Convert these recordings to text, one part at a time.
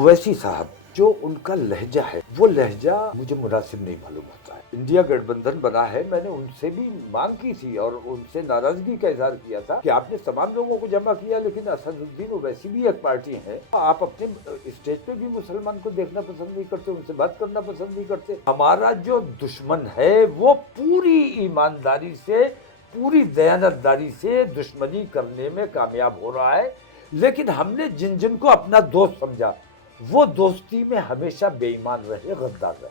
ओवैसी साहब, जो उनका लहजा है वो लहजा मुझे मुनासिब नहीं मालूम होता है। इंडिया गठबंधन बना है, मैंने उनसे भी मांग की थी और उनसे नाराजगी का इजहार किया था कि आपने तमाम लोगों को जमा किया, लेकिन असदुद्दीन ओवैसी भी एक पार्टी है, आप अपने स्टेज पे भी मुसलमान को देखना पसंद नहीं करते, उनसे बात करना पसंद नहीं करते। हमारा जो दुश्मन है वो पूरी ईमानदारी से, पूरी दयानतदारी से दुश्मनी करने में कामयाब हो रहा है, लेकिन हमने जिन जिन को अपना दोस्त समझा वो दोस्ती में हमेशा बेईमान रहे, गद्दार रहे।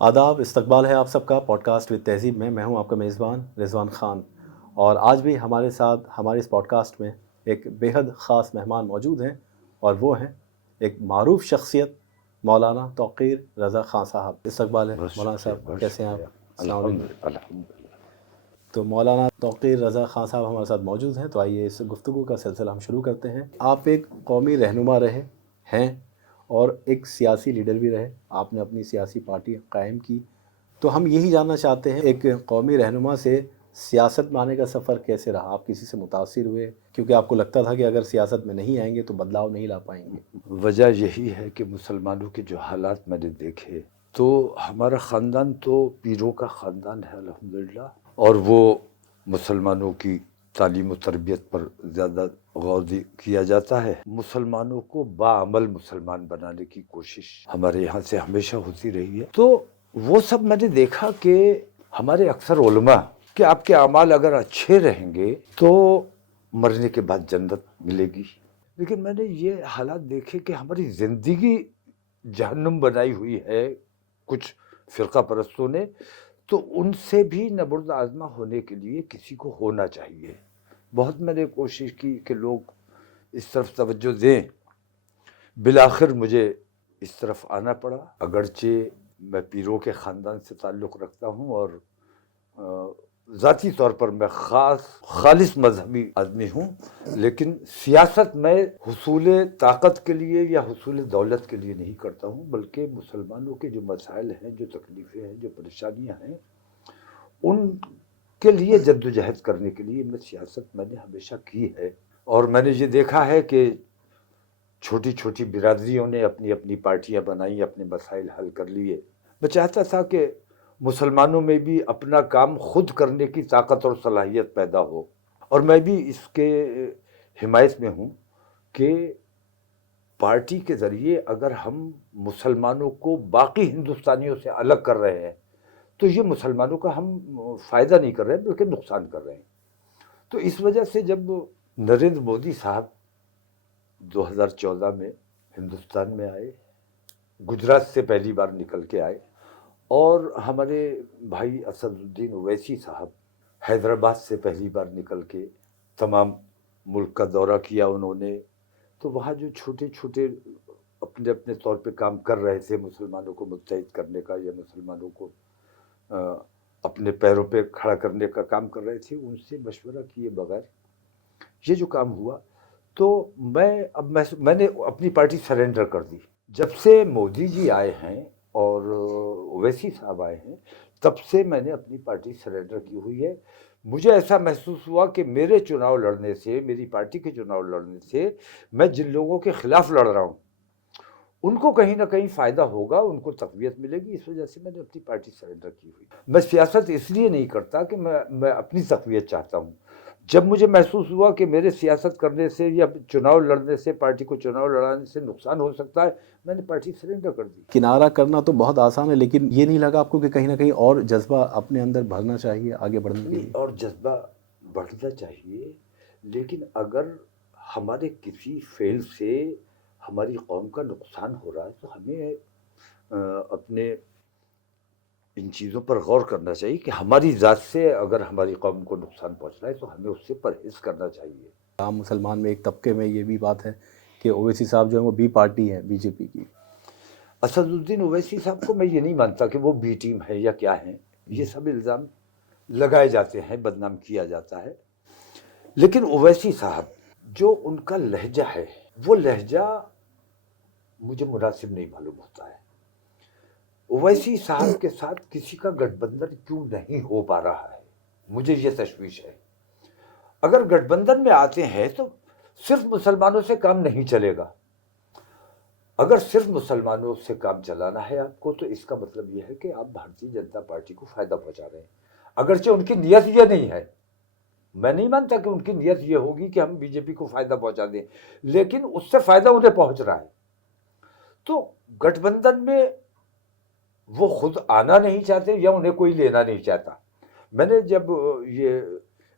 आदाब, इस्तकबाल है आप सबका पॉडकास्ट विद तहजीब में। मैं हूं आपका मेज़बान रिजवान ख़ान, और आज भी हमारे साथ हमारे इस पॉडकास्ट में एक बेहद ख़ास मेहमान मौजूद हैं, और वो हैं एक मारूफ शख्सियत मौलाना तौक़ीर रज़ा ख़ान साहब। इस्तकबाल है मौलाना साहब, कैसे हैं आप? अल्हम्दुलिल्लाह। तो मौलाना तौक़ीर रज़ा ख़ान साहब हमारे साथ मौजूद हैं, तो आइए इस गुफ्तगू का सिलसिला हम शुरू करते हैं। आप एक कौमी रहनुमा रहे हैं और एक सियासी लीडर भी रहे, आपने अपनी सियासी पार्टी कायम की। तो हम यही जानना चाहते हैं, एक कौमी रहनुमा से सियासत में आने का सफ़र कैसे रहा? आप किसी से मुतासिर हुए, क्योंकि आपको लगता था कि अगर सियासत में नहीं आएंगे तो बदलाव नहीं ला पाएंगे? वजह यही है कि मुसलमानों के जो हालात मैंने देखे, तो हमारा ख़ानदान तो पीरों का ख़ानदान है अल्हम्दुलिल्लाह, और वो मुसलमानों की तालीम व तरबियत पर ज़्यादा गौर किया जाता है। मुसलमानों को बाअमल मुसलमान बनाने की कोशिश हमारे यहाँ से हमेशा होती रही है। तो वो सब मैंने देखा कि हमारे अक्सर उलमा कि आपके अमाल अगर अच्छे रहेंगे तो मरने के बाद जन्नत मिलेगी, लेकिन मैंने ये हालात देखे कि हमारी ज़िंदगी जहन्नुम बनाई हुई है कुछ फ़िरका परस्तों ने। तो उनसे भी नबुर्द आज़मा होने के लिए किसी को होना चाहिए। बहुत मैंने कोशिश की कि लोग इस तरफ तवज्जो दें, बिलाखिर मुझे इस तरफ आना पड़ा। अगरचे मैं पीरों के ख़ानदान से ताल्लुक़ रखता हूँ और ज़ाती तौर पर मैं खालिस मजहबी आदमी हूँ, लेकिन सियासत में हुसूल ताकत के लिए या हुसूल दौलत के लिए नहीं करता हूँ, बल्कि मुसलमानों के जो मसाइल हैं, जो तकलीफ़ें हैं, जो परेशानियाँ हैं, उनके लिए जद्दोजहद करने के लिए मैं सियासत मैंने हमेशा की है। और मैंने ये देखा है कि छोटी छोटी बिरादरियों ने अपनी अपनी पार्टियाँ बनाई, अपने मसाइल हल कर लिए। मैं चाहता था कि मुसलमानों में भी अपना काम खुद करने की ताकत और सलाहियत पैदा हो, और मैं भी इसके हिमायत में हूँ कि पार्टी के ज़रिए अगर हम मुसलमानों को बाकी हिंदुस्तानियों से अलग कर रहे हैं तो ये मुसलमानों का हम फ़ायदा नहीं कर रहे हैं बल्कि नुकसान कर रहे हैं। तो इस वजह से जब नरेंद्र मोदी साहब 2014 में हिंदुस्तान में आए, गुजरात से पहली बार निकल के आए, और हमारे भाई असदुद्दीन ओवैसी साहब हैदराबाद से पहली बार निकल के तमाम मुल्क का दौरा किया उन्होंने। तो वहाँ जो छोटे छोटे अपने अपने तौर पे काम कर रहे थे मुसलमानों को मुत्तहिद करने का या मुसलमानों को अपने पैरों पे खड़ा करने का काम कर रहे थे, उनसे मशवरा किए बगैर ये जो काम हुआ, तो मैंने अपनी पार्टी सरेंडर कर दी। जब से मोदी जी आए हैं और ओवैसी साहब आए हैं, तब से मैंने अपनी पार्टी सरेंडर की हुई है। मुझे ऐसा महसूस हुआ कि मेरे चुनाव लड़ने से, मेरी पार्टी के चुनाव लड़ने से मैं जिन लोगों के खिलाफ लड़ रहा हूँ उनको कहीं ना कहीं फ़ायदा होगा, उनको तक़वियत मिलेगी। इस वजह से मैंने अपनी पार्टी सरेंडर की हुई। मैं सियासत इसलिए नहीं करता कि मैं अपनी तक़वियत चाहता हूँ। जब मुझे महसूस हुआ कि मेरे सियासत करने से या चुनाव लड़ने से, पार्टी को चुनाव लड़ाने से नुकसान हो सकता है, मैंने पार्टी सरेंडर कर दी। किनारा करना तो बहुत आसान है, लेकिन ये नहीं लगा आपको कि कहीं ना कहीं और जज्बा अपने अंदर भरना चाहिए आगे बढ़ने के लिए? और जज्बा बढ़ना चाहिए, लेकिन अगर हमारे किसी फेल से हमारी कौम का नुकसान हो रहा है तो हमें अपने इन चीज़ों पर गौर करना चाहिए कि हमारी ज़ात से अगर हमारी कौम को नुकसान पहुँच रहा है तो हमें उससे परहेज़ करना चाहिए। आम मुसलमान में एक तबके में ये भी बात है कि ओवैसी साहब जो है वो बी पार्टी है बीजेपी की। असदुद्दीन ओवैसी साहब को मैं ये नहीं मानता कि वो बी टीम है या क्या है, ये सब इल्ज़ाम लगाए जाते हैं, बदनाम किया जाता है। लेकिन ओवैसी साहब, जो उनका लहजा है वो लहजा मुझे मुनासिब नहीं मालूम होता है। ओवैसी साहब के साथ किसी का गठबंधन क्यों नहीं हो पा रहा है, मुझे ये तशवीश है। अगर गठबंधन में आते हैं तो صرف مسلمانوں سے کام نہیں چلے گا. اگر صرف مسلمانوں سے کام چلانا ہے آپ کو تو اس کا مطلب یہ ہے کہ آپ بھارتیہ جنتا پارٹی کو فائدہ پہنچا رہے ہیں. اگرچہ ان کی نیت یہ نہیں ہے، میں نہیں مانتا کہ ان کی نیت یہ ہوگی کہ ہم بی جے پی کو فائدہ پہنچا دیں، لیکن اس سے فائدہ انہیں پہنچ رہا ہے. تو گٹھ بندھن میں وہ خود آنا نہیں چاہتے یا انہیں کوئی لینا نہیں چاہتا. میں نے جب یہ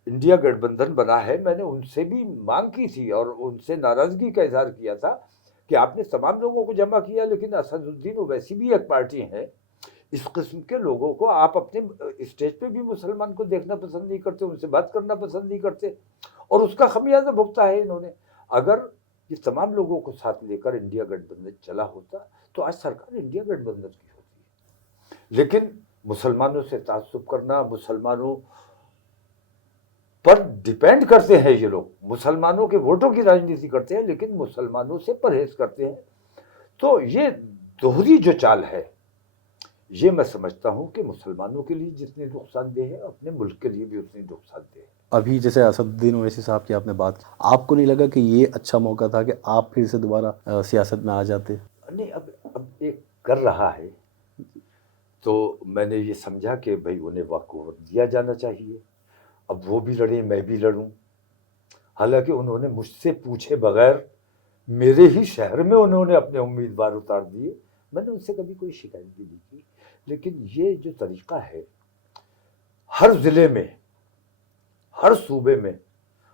انڈیا گٹھ بندھن بنا ہے، میں نے ان سے بھی مانگ کی تھی اور ان سے ناراضگی کا اظہار کیا تھا کہ آپ نے تمام لوگوں کو جمع کیا، لیکن اسد الدین اویسی بھی ایک پارٹی ہے. اس قسم کے لوگوں کو آپ اپنے اسٹیج پہ بھی مسلمان کو دیکھنا پسند نہیں کرتے، ان سے بات کرنا پسند نہیں کرتے، اور اس کا خمیازہ بھگتا ہے انہوں نے. اگر یہ تمام لوگوں کو ساتھ لے کر انڈیا گٹھ بندھن چلا ہوتا تو آج سرکار انڈیا گٹھ بندھن کی ہوتی. لیکن مسلمانوں سے تعصب کرنا، مسلمانوں پر ڈیپینڈ کرتے ہیں یہ لوگ، مسلمانوں کے ووٹوں کی راجنیتی کرتے ہیں لیکن مسلمانوں سے پرہیز کرتے ہیں. تو یہ دوہری جو چال ہے، یہ میں سمجھتا ہوں کہ مسلمانوں کے لیے جتنی نقصان دہ ہے اپنے ملک کے لیے بھی اتنی نقصان دہ ہے. ابھی جیسے اسد الدین اویسی صاحب کی آپ نے بات کی، آپ کو نہیں لگا کہ یہ اچھا موقع تھا کہ آپ پھر سے دوبارہ سیاست میں آ جاتے؟ نہیں، اب ایک کر رہا ہے تو میں نے یہ سمجھا کہ بھائی انہیں واک اوور دیا جانا چاہیے. اب وہ بھی لڑیں، میں بھی لڑوں. حالانکہ انہوں نے مجھ سے پوچھے بغیر میرے ہی شہر میں انہوں نے اپنے امیدوار اتار دیے. میں نے ان سے کبھی کوئی شکایت بھی نہیں کی. لیکن یہ جو طریقہ ہے، ہر ضلع میں، ہر صوبے میں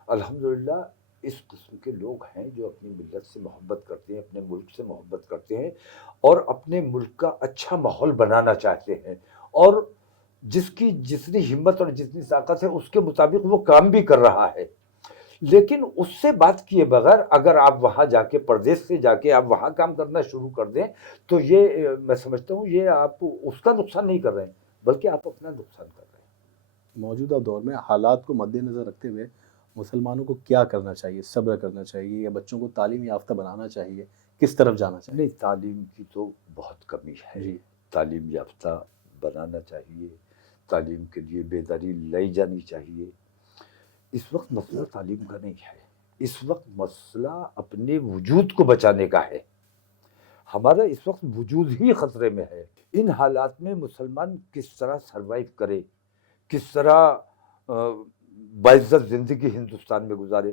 الحمدللہ اس قسم کے لوگ ہیں جو اپنی ملت سے محبت کرتے ہیں، اپنے ملک سے محبت کرتے ہیں اور اپنے ملک کا اچھا ماحول بنانا چاہتے ہیں، اور جس کی جتنی ہمت اور جتنی طاقت ہے اس کے مطابق وہ کام بھی کر رہا ہے. لیکن اس سے بات کیے بغیر اگر آپ وہاں جا کے، پردیش سے جا کے آپ وہاں کام کرنا شروع کر دیں تو یہ میں سمجھتا ہوں یہ آپ اس کا نقصان نہیں کر رہے ہیں بلکہ آپ اپنا نقصان کر رہے ہیں. موجودہ دور میں حالات کو مد نظر رکھتے ہوئے مسلمانوں کو کیا کرنا چاہیے؟ صبر کرنا چاہیے یا بچوں کو تعلیم یافتہ بنانا چاہیے؟ کس طرف جانا چاہیے؟ نہیں، تعلیم کی تو بہت کمی ہے. جی. تعلیم یافتہ بنانا چاہیے، تعلیم کے لیے بیداری لائی جانی چاہیے. اس وقت مسئلہ تعلیم کا نہیں ہے، اس وقت مسئلہ اپنے وجود کو بچانے کا ہے. ہمارا اس وقت وجود ہی خطرے میں ہے. ان حالات میں مسلمان کس طرح سروائیو کرے، کس طرح باعزت زندگی ہندوستان میں گزارے.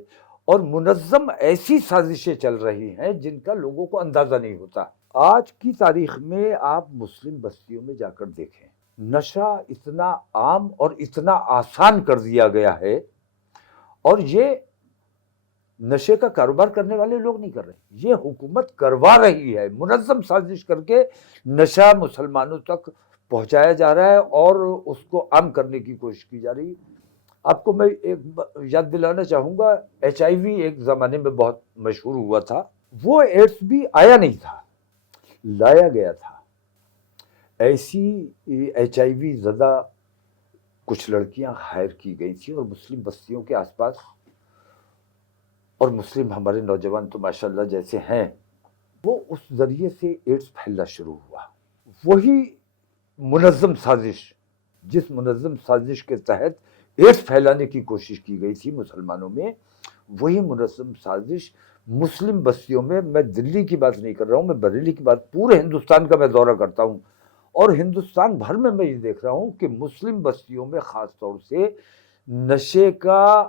اور منظم ایسی سازشیں چل رہی ہیں جن کا لوگوں کو اندازہ نہیں ہوتا. آج کی تاریخ میں آپ مسلم بستیوں میں جا کر دیکھیں، نشہ اتنا عام اور اتنا آسان کر دیا گیا ہے، اور یہ نشے کا کاروبار کرنے والے لوگ نہیں کر رہے، یہ حکومت کروا رہی ہے. منظم سازش کر کے نشہ مسلمانوں تک پہنچایا جا رہا ہے اور اس کو عام کرنے کی کوشش کی جا رہی ہے. آپ کو میں ایک یاد دلانا چاہوں گا، HIV ایک زمانے میں بہت مشہور ہوا تھا. وہ ایڈس بھی آیا نہیں تھا، لایا گیا تھا. ایسی HIV زدہ کچھ لڑکیاں ہائر کی گئی تھیں اور مسلم بستیوں کے آس پاس، اور مسلم ہمارے نوجوان تو ماشاءاللہ جیسے ہیں، وہ اس ذریعے سے ایڈس پھیلنا شروع ہوا. وہی منظم سازش، جس منظم سازش کے تحت ایڈس پھیلانے کی کوشش کی گئی تھی مسلمانوں میں، وہی منظم سازش مسلم بستیوں میں دلی کی بات نہیں کر رہا ہوں، میں بریلی کی بات، پورے ہندوستان کا میں دورہ کرتا ہوں اور ہندوستان بھر میں یہ دیکھ رہا ہوں کہ مسلم بستیوں میں خاص طور سے نشے کا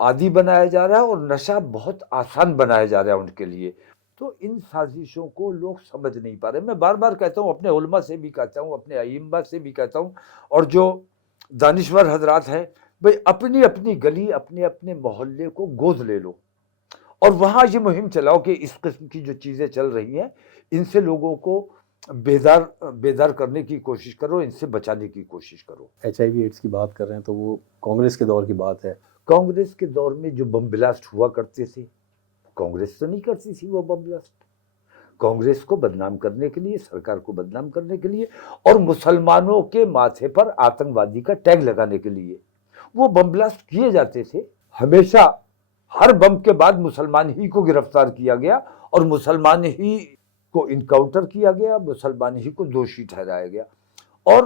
عادی بنایا جا رہا ہے اور نشہ بہت آسان بنایا جا رہا ہے ان کے لیے. تو ان سازشوں کو لوگ سمجھ نہیں پا رہے. میں بار بار کہتا ہوں، اپنے علماء سے بھی کہتا ہوں، اپنے ائمہ سے بھی کہتا ہوں، اور جو دانشور حضرات ہیں، بھئی اپنی اپنی گلی، اپنے اپنے محلے کو گود لے لو اور وہاں یہ مہم چلاؤ کہ اس قسم کی جو چیزیں چل رہی ہیں ان سے لوگوں کو بیدار کرنے کی کوشش کرو، ان سے بچانے کی کوشش کرو. HIV ایڈس کی بات کر رہے ہیں تو وہ کانگریس کے دور کی بات ہے. کانگریس کے دور میں جو بم بلاسٹ ہوا کرتے تھے، کانگریس تو نہیں کرتی تھی وہ بم بلاسٹ. کانگریس کو بدنام کرنے کے لیے، سرکار کو بدنام کرنے کے لیے اور مسلمانوں کے ماتھے پر آتنکوادی کا ٹیگ لگانے کے لیے وہ بم بلاسٹ کیے جاتے تھے. ہمیشہ ہر بم کے بعد مسلمان ہی کو گرفتار کیا گیا اور مسلمان ہی کو انکاؤنٹر کیا گیا، مسلمان ہی کو دوشی ٹھہرایا گیا. اور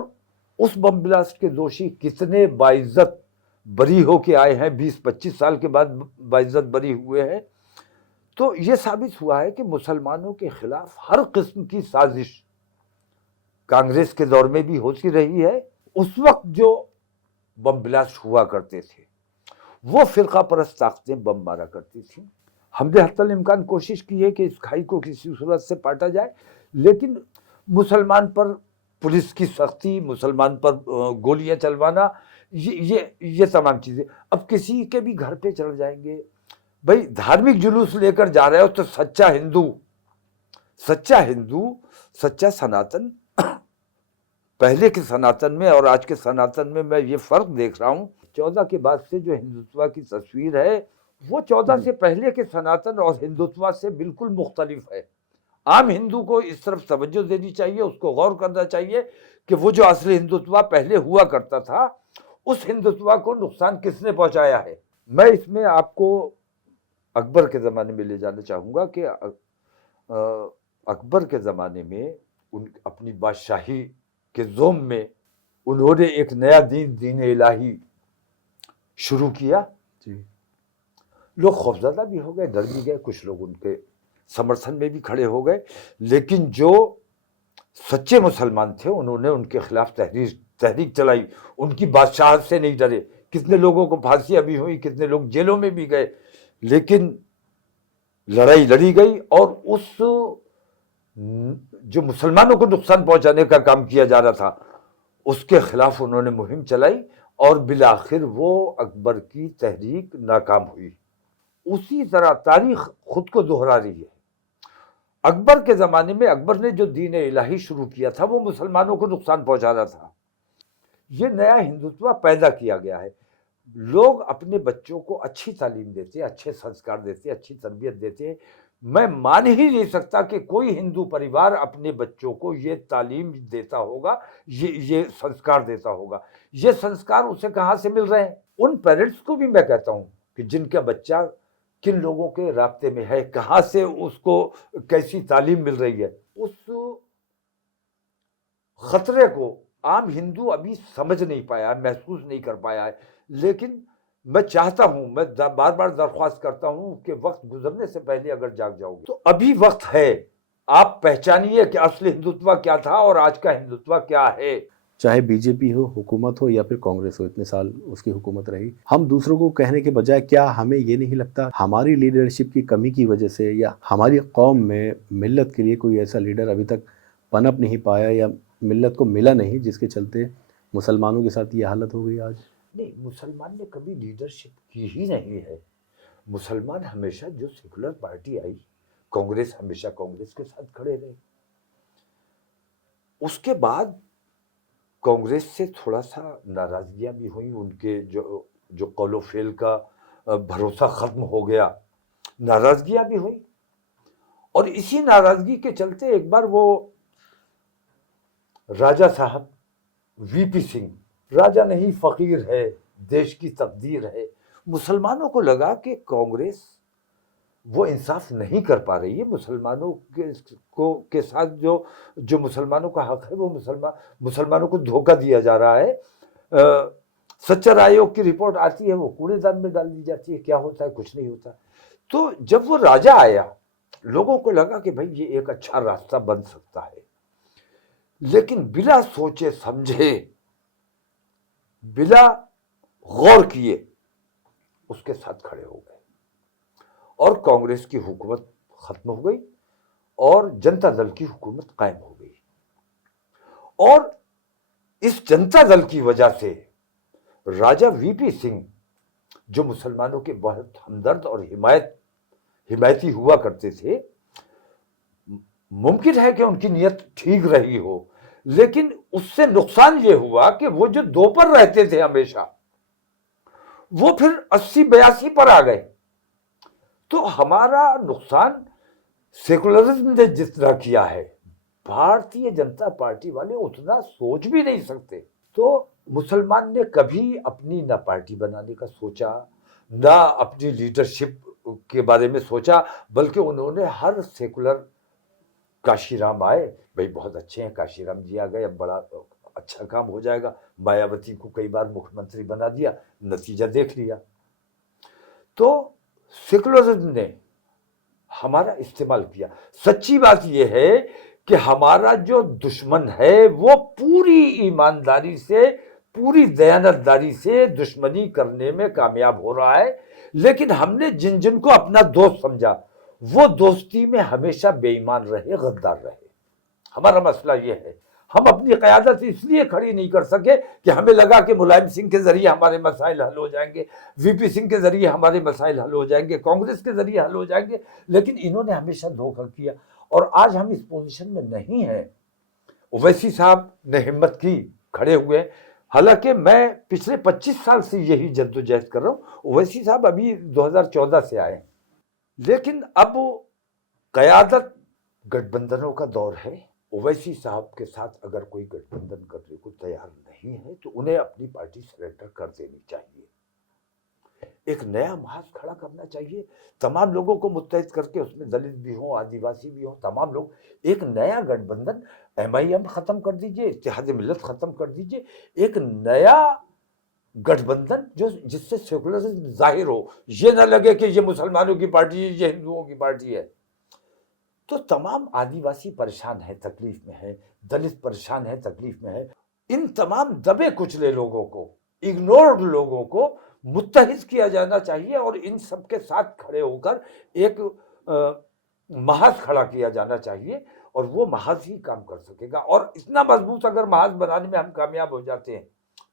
اس بم بلاسٹ کے دوشی کتنے باعزت बरी होके आए हैं, 20-25 साल के बाद बाइज्जत बरी हुए हैं। तो ये साबित हुआ है कि मुसलमानों के खिलाफ हर किस्म की साजिश कांग्रेस के दौर में भी होती रही है। उस वक्त जो बम ब्लास्ट हुआ करते थे वो फिरका परस्त ताकतें बम मारा करती थी। हमने हत्तल इम्कान कोशिश की है कि इस खाई को किसी सूरत से पाटा जाए, लेकिन मुसलमान पर पुलिस की सख्ती, मुसलमान पर गोलियां चलवाना, ये तमाम चीजें। अब किसी के भी घर पे चल जाएंगे, भाई धार्मिक जुलूस लेकर जा रहे हो तो सच्चा हिंदू, सच्चा सनातन, पहले के सनातन में और आज के सनातन में मैं ये फर्क देख रहा हूँ। 14 के बाद से जो हिंदुत्व की तस्वीर है वो 14 से पहले के सनातन और हिंदुत्व से बिल्कुल मुख्तलिफ है। आम हिंदू को इस तरफ तवज्जो देनी चाहिए, उसको गौर करना चाहिए कि वो जो असली हिंदुत्व पहले हुआ करता था उस हिंदुत्व को नुकसान किसने पहुंचाया है। मैं इसमें आपको अकबर के ज़माने में ले जाना चाहूँगा कि अकबर के ज़माने में अपनी बादशाही के ज़ोम में उन्होंने एक नया दीन इलाही शुरू किया। जी। लोग खौफज़दा भी हो गए, डर भी गए, कुछ लोग उनके समर्थन में भी खड़े हो गए, लेकिन जो सच्चे मुसलमान थे उन्होंने उनके खिलाफ तहरीक चलाई, उनकी बादशाहत से नहीं डरे। कितने लोगों को फांसियां भी हुई, कितने लोग जेलों में भी गए, लेकिन लड़ाई लड़ी गई और उस जो मुसलमानों को नुकसान पहुंचाने का काम किया जा रहा था उसके खिलाफ उन्होंने मुहिम चलाई और बिलाखिर वो अकबर की तहरीक नाकाम हुई। उसी तरह तारीख खुद को दोहरा रही है। अकबर के ज़माने में अकबर ने जो दीन इलाही शुरू किया था वो मुसलमानों को नुकसान पहुंचा रहा था। ये नया हिंदुत्व पैदा किया गया है। लोग अपने बच्चों को अच्छी तालीम देते, अच्छे संस्कार देते, अच्छी तरबियत देते। मैं मान ही नहीं सकता कि कोई हिंदू परिवार अपने बच्चों को ये तालीम देता होगा, ये संस्कार देता होगा। ये संस्कार उसे कहाँ से मिल रहे हैं? उन पेरेंट्स को भी मैं कहता हूँ कि जिनका बच्चा किन लोगों के रास्ते में है, कहाँ से उसको कैसी तालीम मिल रही है, उस खतरे को आम हिंदू अभी समझ नहीं पाया है, महसूस नहीं कर पाया है। लेकिन मैं चाहता हूं, मैं बार बार दरख्वास्त करता हूं कि वक्त गुजरने से पहले अगर जाग जाओगे तो अभी वक्त है। आप पहचानिए कि असली हिंदुत्व क्या था और आज का हिंदुत्व क्या है। चाहे बीजेपी हो, हुकूमत हो या फिर कांग्रेस हो, इतने साल उसकी हुकूमत रही। हम दूसरों को कहने के बजाय क्या हमें ये नहीं लगता हमारी लीडरशिप की कमी की वजह से या हमारी कौम में मिल्लत के लिए कोई ऐसा लीडर अभी तक पनप नहीं पाया या मिल्लत को मिला नहीं, जिसके चलते मुसलमानों के साथ ये हालत हो गई आज? नहीं, मुसलमान ने कभी लीडरशिप की ही नहीं है। मुसलमान हमेशा जो सेकुलर पार्टी आई, कांग्रेस, हमेशा कांग्रेस के साथ खड़े रहे। उसके बाद कांग्रेस से थोड़ा सा नाराजगियां भी हुई, उनके जो कौलो फेल का भरोसा खत्म हो गया, नाराजगियां भी हुई। और इसी नाराजगी के चलते एक बार वो राजा साहब वीपी सिंह, राजा नहीं फकीर है, देश की तकदीर है, मुसलमानों को लगा कि कांग्रेस वो इंसाफ नहीं कर पा रही है मुसलमानों के साथ, जो मुसलमानों का हक है वो मुसलमानों को धोखा दिया जा रहा है। सच्चर आयोग की रिपोर्ट आती है, वो कूड़ेदान में डाल दी जाती है, क्या होता है? कुछ नहीं होता। तो जब वो राजा आया, लोगों को लगा कि भाई ये एक अच्छा रास्ता बन सकता है, लेकिन बिना सोचे समझे, बिना गौर किए उसके साथ खड़े हो गए और कांग्रेस की हुकूमत खत्म हो गई और जनता दल की हुकूमत कायम हो गई। और इस जनता दल की वजह से राजा वीपी सिंह, जो मुसलमानों के बहुत हमदर्द और हिमायती हुआ करते थे, मुमकिन है कि उनकी नीयत ठीक रही हो, लेकिन उससे नुकसान ये हुआ कि वो जो दो पर रहते थे हमेशा, वो फिर 80-82 पर आ गए। तो हमारा नुकसान सेकुलरिज्म ने जितना किया है, भारतीय जनता पार्टी वाले उतना सोच भी नहीं सकते। तो मुसलमान ने कभी अपनी ना पार्टी बनाने का सोचा, ना अपनी लीडरशिप के बारे में सोचा, बल्कि उन्होंने हर सेकुलर, काशीराम आए, भाई बहुत अच्छे हैं काशीराम जी आ गए, अब बड़ा اچھا کام ہو جائے گا. مایاوتی کو کئی بار مکھیہ منتری بنا دیا, نتیجہ دیکھ لیا. تو سیکولرزم نے ہمارا استعمال کیا. سچی بات یہ ہے کہ ہمارا جو دشمن ہے وہ پوری ایمانداری سے, پوری دیانتداری سے دشمنی کرنے میں کامیاب ہو رہا ہے, لیکن ہم نے جن جن کو اپنا دوست سمجھا وہ دوستی میں ہمیشہ بے ایمان رہے, غدار رہے. ہمارا مسئلہ یہ ہے, ہم اپنی قیادت اس لیے کھڑی نہیں کر سکے کہ ہمیں لگا کہ ملائم سنگھ کے ذریعے ہمارے مسائل حل ہو جائیں گے, وی پی سنگھ کے ذریعے ہمارے مسائل حل ہو جائیں گے, کانگریس کے ذریعے حل ہو جائیں گے, لیکن انہوں نے ہمیشہ دھوکہ کیا اور آج ہم اس پوزیشن میں نہیں ہیں. اویسی صاحب نے ہمت کی, کھڑے ہوئے. حالانکہ میں پچھلے 25 سال سے یہی جدوجہد کر رہا ہوں. اویسی صاحب ابھی 2014 سے آئے ہیں, لیکن اب قیادت گٹھ بندھنوں کا دور ہے. اویسی صاحب کے ساتھ اگر کوئی گٹھ بندھن کرنے کو تیار نہیں ہے تو انہیں اپنی پارٹی سرنڈر کر دینی چاہیے. ایک نیا محاذ کھڑا کرنا چاہیے, تمام لوگوں کو متحد کر کے, اس میں دلت بھی ہوں, آدیواسی بھی ہوں, تمام لوگ. ایک نیا گٹھ بندھن, MIM ختم کر دیجئے, اتحاد ملت ختم کر دیجئے, ایک نیا گٹھ بندھن جس سے سیکولرزم ظاہر ہو, یہ نہ لگے کہ یہ مسلمانوں کی پارٹی ہے, یہ ہندوؤں کی پارٹی ہے. تو تمام آدیواسی پریشان ہیں, تکلیف میں ہیں, دلت پریشان ہیں, تکلیف میں ہیں. ان تمام دبے کچلے لوگوں کو, اگنورڈ لوگوں کو متحد کیا جانا چاہیے اور ان سب کے ساتھ کھڑے ہو کر ایک محاذ کھڑا کیا جانا چاہیے, اور وہ محاذ ہی کام کر سکے گا. اور اتنا مضبوط اگر محاذ بنانے میں ہم کامیاب ہو جاتے ہیں.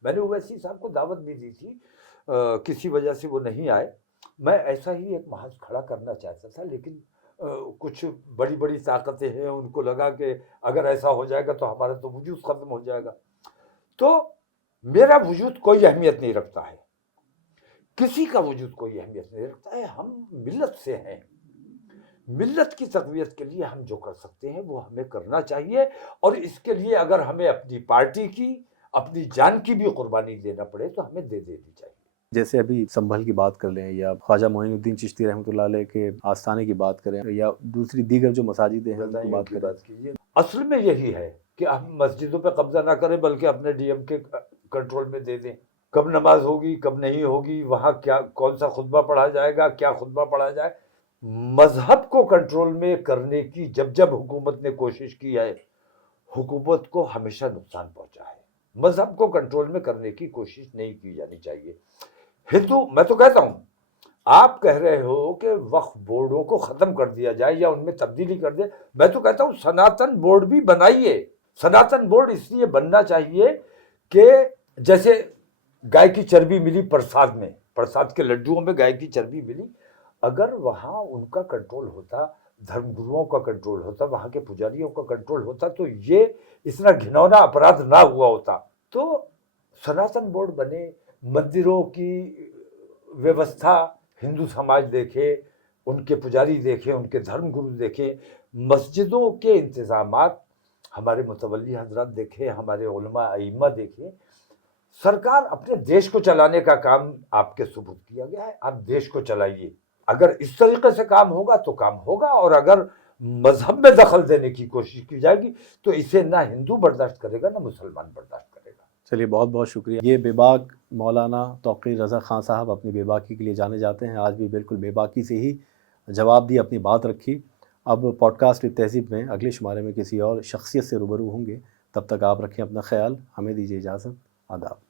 میں نے اویسی صاحب کو دعوت بھی دی تھی, کسی وجہ سے وہ نہیں آئے. میں ایسا ہی ایک محاذ کھڑا کرنا چاہتا تھا, لیکن کچھ بڑی بڑی طاقتیں ہیں, ان کو لگا کہ اگر ایسا ہو جائے گا تو ہمارا تو وجود ختم ہو جائے گا. تو میرا وجود کوئی اہمیت نہیں رکھتا ہے, کسی کا وجود کوئی اہمیت نہیں رکھتا ہے. ہم ملت سے ہیں, ملت کی تقویت کے لیے ہم جو کر سکتے ہیں وہ ہمیں کرنا چاہیے, اور اس کے لیے اگر ہمیں اپنی پارٹی کی, اپنی جان کی بھی قربانی دینا پڑے تو ہمیں دے دینی چاہیے. جیسے ابھی سنبھل کی بات کر لیں, یا خواجہ معین الدین چشتی رحمۃ اللہ علیہ کے آستانے کی بات کریں, یا دوسری دیگر جو مساجدیں ہیں ان کی بات کریں. اصل میں یہی ہے کہ ہم مسجدوں پہ قبضہ نہ کریں, بلکہ اپنے DM کے کنٹرول میں دے دیں. کب نماز ہوگی, کب نہیں ہوگی, وہاں کیا, کون سا خطبہ پڑھا جائے گا, کیا خطبہ پڑھا جائے. مذہب کو کنٹرول میں کرنے کی جب جب حکومت نے کوشش کی ہے, حکومت کو ہمیشہ نقصان پہنچا ہے. مذہب کو کنٹرول میں کرنے کی کوشش نہیں کی جانی چاہیے. میں تو کہتا ہوں, آپ کہہ رہے ہو کہ وقف بورڈوں کو ختم کر دیا جائے یا ان میں تبدیلی کر دے. میں تو کہتا ہوں سناتن بورڈ بھی بنائیے. سناتن بورڈ اس لیے بننا چاہیے کہ جیسے گائے کی چربی ملی پرساد میں, پرساد کے لڈوؤں میں گائے کی چربی ملی, اگر وہاں ان کا کنٹرول ہوتا, دھرم گروؤں کا کنٹرول ہوتا, وہاں کے پجاریوں کا کنٹرول ہوتا, تو یہ اتنا گھنونا اپرادھ نہ ہوا ہوتا. تو سناتن بورڈ بنے, مندروں کی ویوستھا ہندو سماج دیکھے, ان کے پجاری دیکھیں, ان کے دھرم گرو دیکھیں, مسجدوں کے انتظامات ہمارے متولی حضرات دیکھیں, ہمارے علماء ائمہ دیکھیں. سرکار اپنے دیش کو چلانے کا کام آپ کے سپرد کیا گیا ہے, آپ دیش کو چلائیے. اگر اس طریقے سے کام ہوگا تو کام ہوگا, اور اگر مذہب میں دخل دینے کی کوشش کی جائے گی تو اسے نہ ہندو برداشت کرے گا, نہ مسلمان برداشت کرے گا. چلیے, بہت بہت شکریہ. یہ بے باک مولانا توقیر رضا خان صاحب اپنی بے باکی کے لیے جانے جاتے ہیں. آج بھی بالکل بے باکی سے ہی جواب دی, اپنی بات رکھی. اب پوڈ کاسٹ تہذیب میں اگلے شمارے میں کسی اور شخصیت سے روبرو ہوں گے. تب تک آپ رکھیں اپنا خیال. ہمیں دیجیے اجازت. آداب.